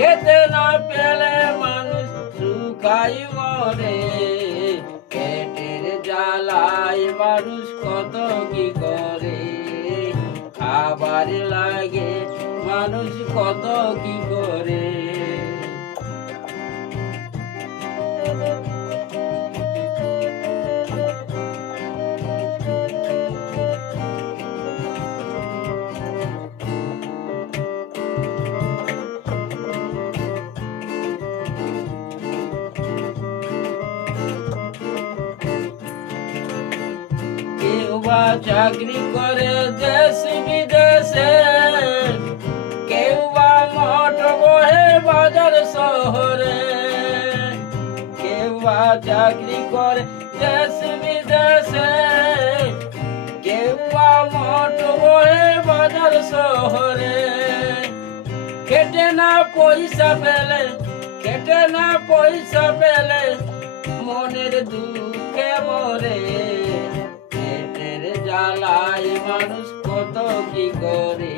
খেতে না পেলে মানুষ শুকাই মরে। পেটের জ্বালায় মানুষ কত কি করে, খাবার লাগে মানুষ কত কি করে। কেউ বা চাকরি করে দেশ বিদেশে, কেউ বা মোটর বহে বাজার শহরে। কেউ বা চাকরি করে দেশ বিদেশে, কেউ বা মোটর বহে বাজার শহরে। খেটে না পয়সা পেলে, খেটে না পয়সা পেলে মনের দুঃখে মরে। পেটের জ্বালায় মানুষ কত কি করে,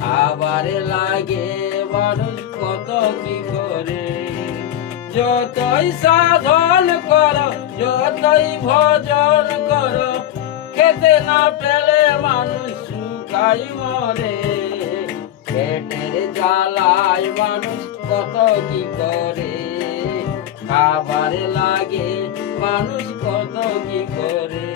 খাবার লাগে মানুষ কত কি করে। যতই সাধন করো, যতই ভজন করো, খেতে না পেলে মানুষ শুকাই মরে। পেটের জ্বালায় মানুষ কত কি করে, খাবার লাগে মানুষ কত কি করে।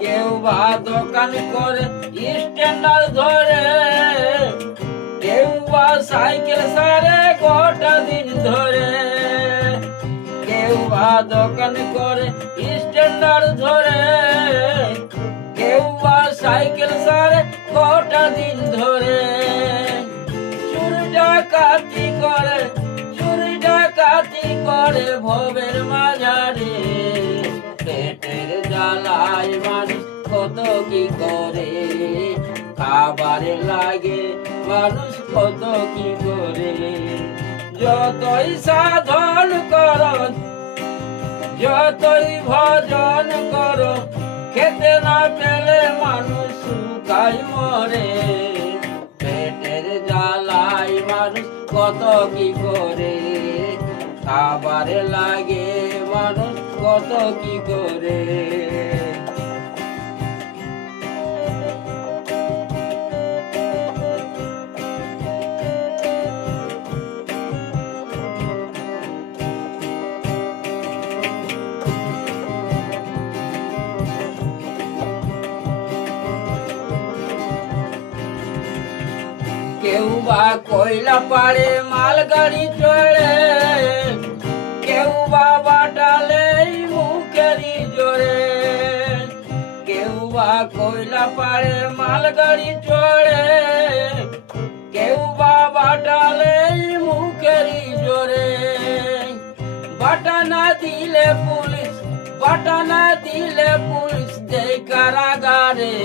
কেউ বা দোকান করে স্ট্যান্ডার ধরে, কেউ বা সাইকেল সারে গোটা দিন ধরে। কেউ বা দোকান করে স্ট্যান্ডার ধরে, কেউ বা সাইকেল সারে গোটা দিন ধরে। চুরি ডাকাতি করে, চুরি ডাকাতি করে ভবের মাঝারে। পেটের জ্বালায় মানুষ কত কি করে, খাবার লাগে মানুষ কত কি করে। যতই সাধন করো, যতই ভজন করো, খেতে না পেলে মানুষ শুকাই মরে। পেটের জ্বালায় মানুষ কত কি করে, খাবার লাগে মানুষ কত কি করে। কেউ বা কয়লা পাড়ে মালগাড়ি চড়ে, কেউ বা বাটালে মুখেরই জোরে। কেউ বা কয়লা পাড়ে মালগাড়ি চড়ে, কেউ বা বাটালে মুখেরই জোরে। বাটা না দিলে পুলিশ, বাটা না দিলে পুলিশ দেয় কারাগারে।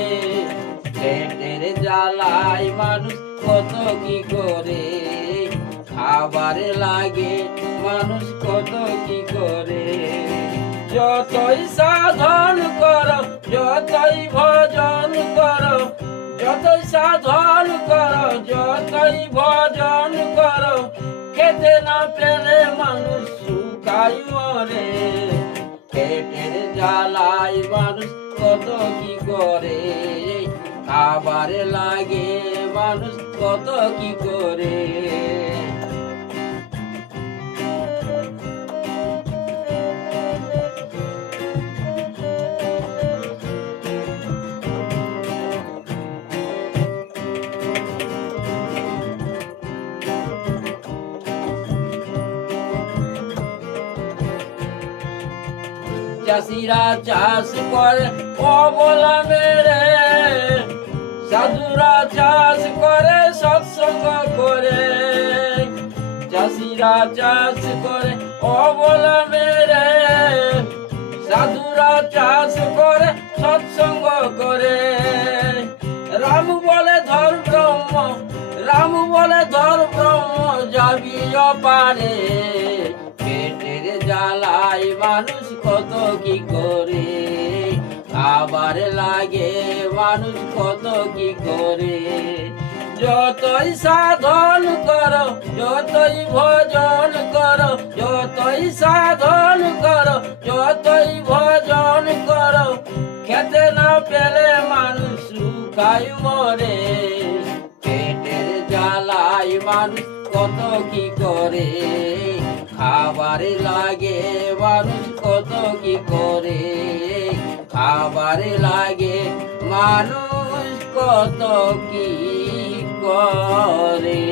পেটের জ্বালায় মানুষ কত কি করে, খাবার লাগে মানুষ কত কি করে। যতই সাধন করো, যতই ভজন করো, যতই সাধন করো, যতই ভজন করো, খেতে না পেলে মানুষ শুকাই মরে। পেটের জ্বালায় মানুষ কত কি করে, খাবার লাগে মানুষ কত কি করে। চাষিরা চাষ করে অবলা মেরে, সাধুরা চাষ করে সৎসঙ্গ করে। চাষিরা চাষ করে অবলা মেরে, সাধুরা চাষ পারে, পেটের জ্বালায় মানুষ কত কি করে, খাবার লাগে মানুষ কত কি করে। যতই সাধন করো, যতই ভজন করো, যতই সাধন করো, যতই ভজন করো, খেতে না পেলে মানুষ শুকাই মরে। পেটের জ্বালায় মানুষ কত কি করে, খাবার লাগে মানুষ কত কি করে, খাবার লাগে মানুষ কত কি করে।